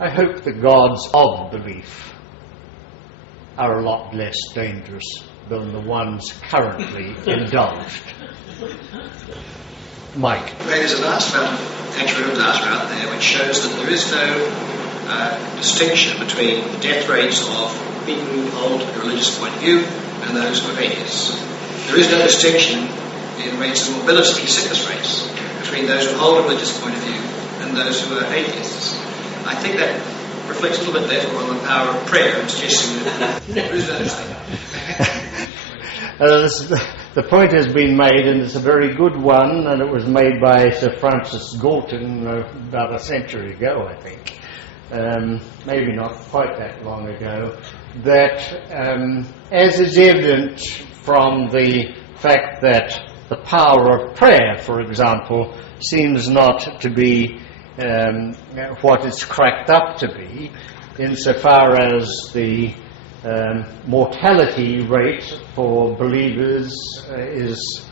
I hope the gods of belief are a lot less dangerous than the ones currently indulged. Mike. Well, there's a last entry of data out there which shows that there is no distinction between the death rates of people who hold a religious point of view and those who are atheists. There is no distinction in rates of morbidity, sickness rates, between those who hold a religious point of view and those who are atheists. I think that reflects a little bit, therefore, on the power of prayer and suggesting that there is no distinction. The point has been made, and it's a very good one, and it was made by Sir Francis Galton about a century ago, I think. Maybe not quite that long ago, that as is evident from the fact that the power of prayer, for example, seems not to be what it's cracked up to be, insofar as the mortality rate for believers is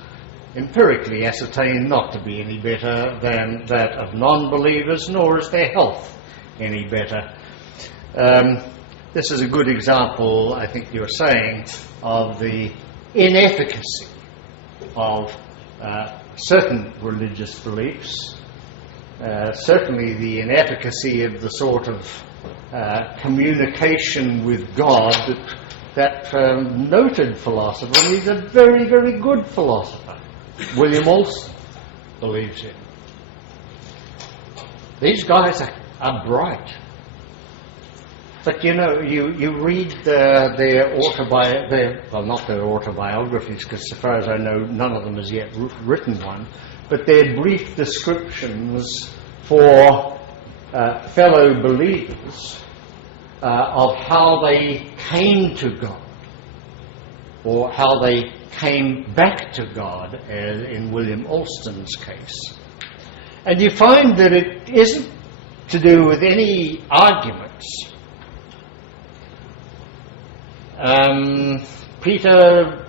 empirically ascertained not to be any better than that of non-believers, nor is their health any better. This is a good example, I think you're saying, of the inefficacy of certain religious beliefs, certainly the inefficacy of the sort of communication with God that noted philosopher, and he's a very, very good philosopher, William Olson, believes in. These guys are bright. But you know, you read their not their autobiographies, because as far as I know, none of them has yet written one, but their brief descriptions for fellow believers of how they came to God, or how they came back to God, as in William Olston's case. And you find that it isn't to do with any arguments. Peter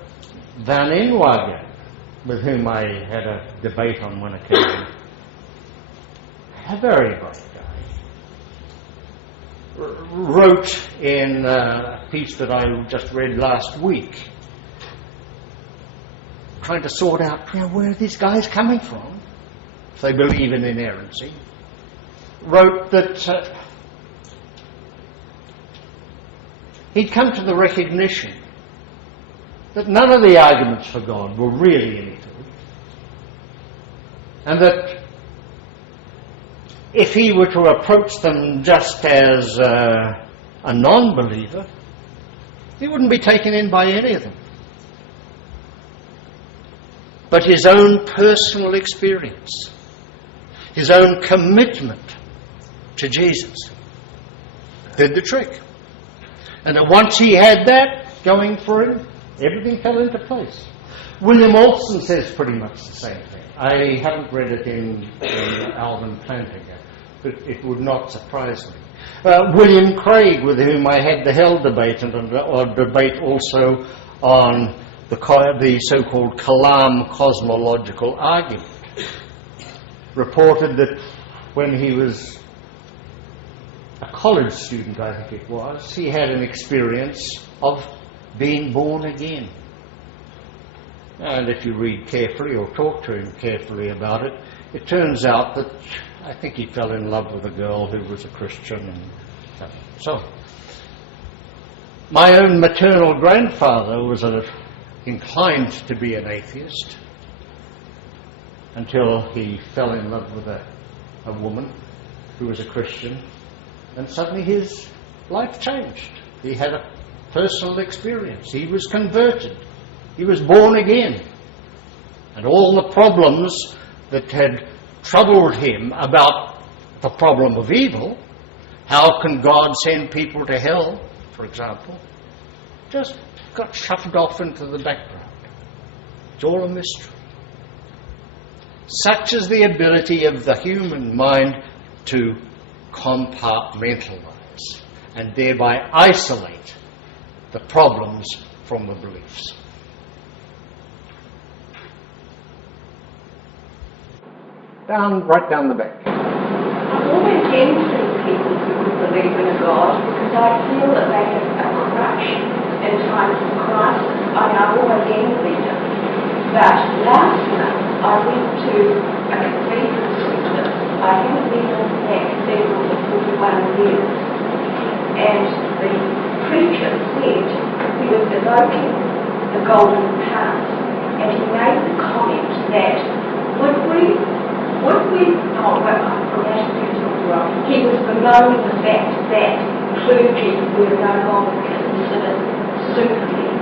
van Inwagen, with whom I had a debate on one occasion, a very bright guy, wrote in a piece that I just read last week, trying to sort out, where are these guys coming from, if they believe in inerrancy, wrote that he'd come to the recognition that none of the arguments for God were really any good, and that if he were to approach them just as a non-believer, he wouldn't be taken in by any of them. But his own personal experience, his own commitment to Jesus, did the trick. And that once he had that going for him, everything fell into place. William Olson says pretty much the same thing. I haven't read it in Alvin Plantinga, but it would not surprise me. William Craig, with whom I had the Hell debate, and a debate also on the so-called Kalam cosmological argument, reported that when he was a college student, I think it was, he had an experience of being born again. And if you read carefully or talk to him carefully about it, it turns out that I think he fell in love with a girl who was a Christian and so on. My own maternal grandfather was inclined to be an atheist until he fell in love with a woman who was a Christian, and suddenly his life changed. He had a personal experience. He was converted. He was born again. And all the problems that had troubled him about the problem of evil, how can God send people to hell, for example, just got shoved off into the background. It's all a mystery. Such is the ability of the human mind to compartmentalize and thereby isolate the problems from the beliefs. Right down the back. I've always envied people who believe 1 years. And the preacher said he was evoking the golden past, and he made the comment that he was bemoaning the fact that clergy were no longer considered supermen.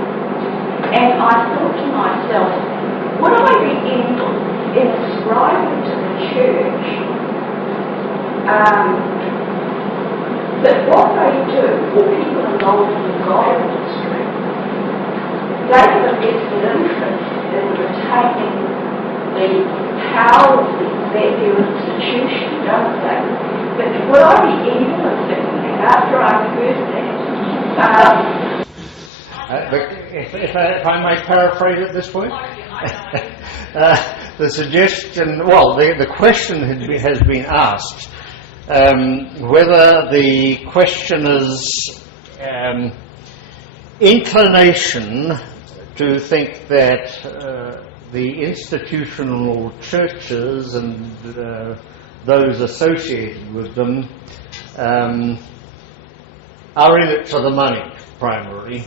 And I thought to myself, would I be able, in ascribing to the church that what they do, or people involved in the gold industry, they have a vested interest in retaining the power of their institution, don't they? But would I be evil in thinking that after I've heard that? If I might paraphrase at this point, the suggestion, well, the question has been asked whether the questioner's inclination to think that the institutional churches and those associated with them are in it for the money, primarily,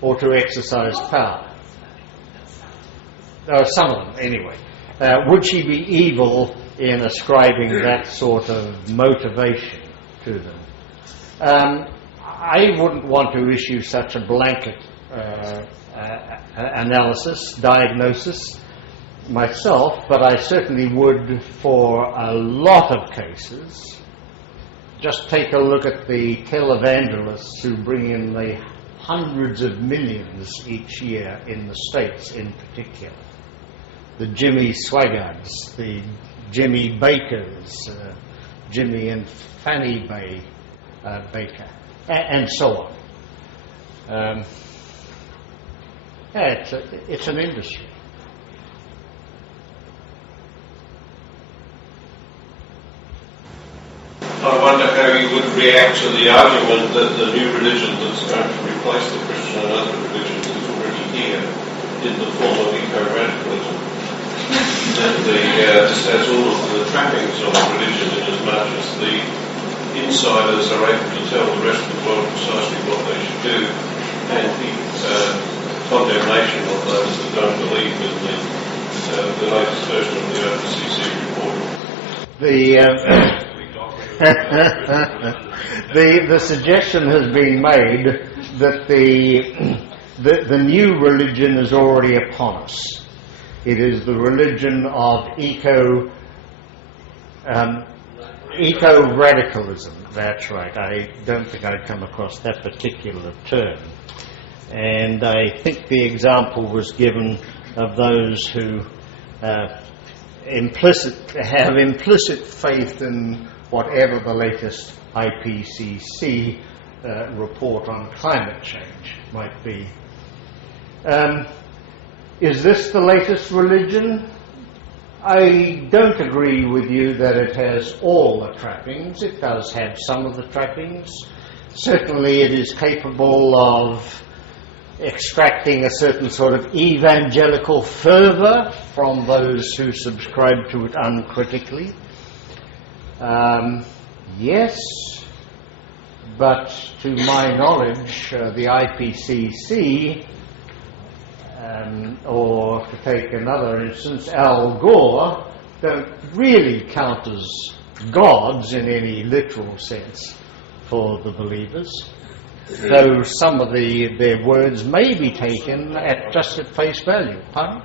or to exercise power. Some of them, anyway. Would she be evil in ascribing that sort of motivation to them? I wouldn't want to issue such a blanket diagnosis myself, but I certainly would for a lot of cases. Just take a look at the televangelists who bring in the hundreds of millions each year in the States in particular. The Jimmy Swaggards, the Jimmy Bakers, Jimmy and Fanny Baker, and so on. It's an industry. I wonder how you would react to the argument that the new religion that's going to replace the Christian and other religions is already here in the form of eco-radicalism. And this has all of the trappings of religion in as much as the insiders are able to tell the rest of the world precisely what they should do, and the condemnation of those that don't believe in the latest version of the OPCC report. The suggestion has been made that the new religion is already upon us. It is the religion of eco-radicalism. That's right. I don't think I'd come across that particular term. And I think the example was given of those who have implicit faith in whatever the latest IPCC report on climate change might be. Is this the latest religion? I don't agree with you that it has all the trappings. It does have some of the trappings. Certainly it is capable of extracting a certain sort of evangelical fervour from those who subscribe to it uncritically. Yes, but to my knowledge, the IPCC, or to take another instance, Al Gore, don't really count as gods in any literal sense for the believers, though some of their words may be taken just at face value. Pardon?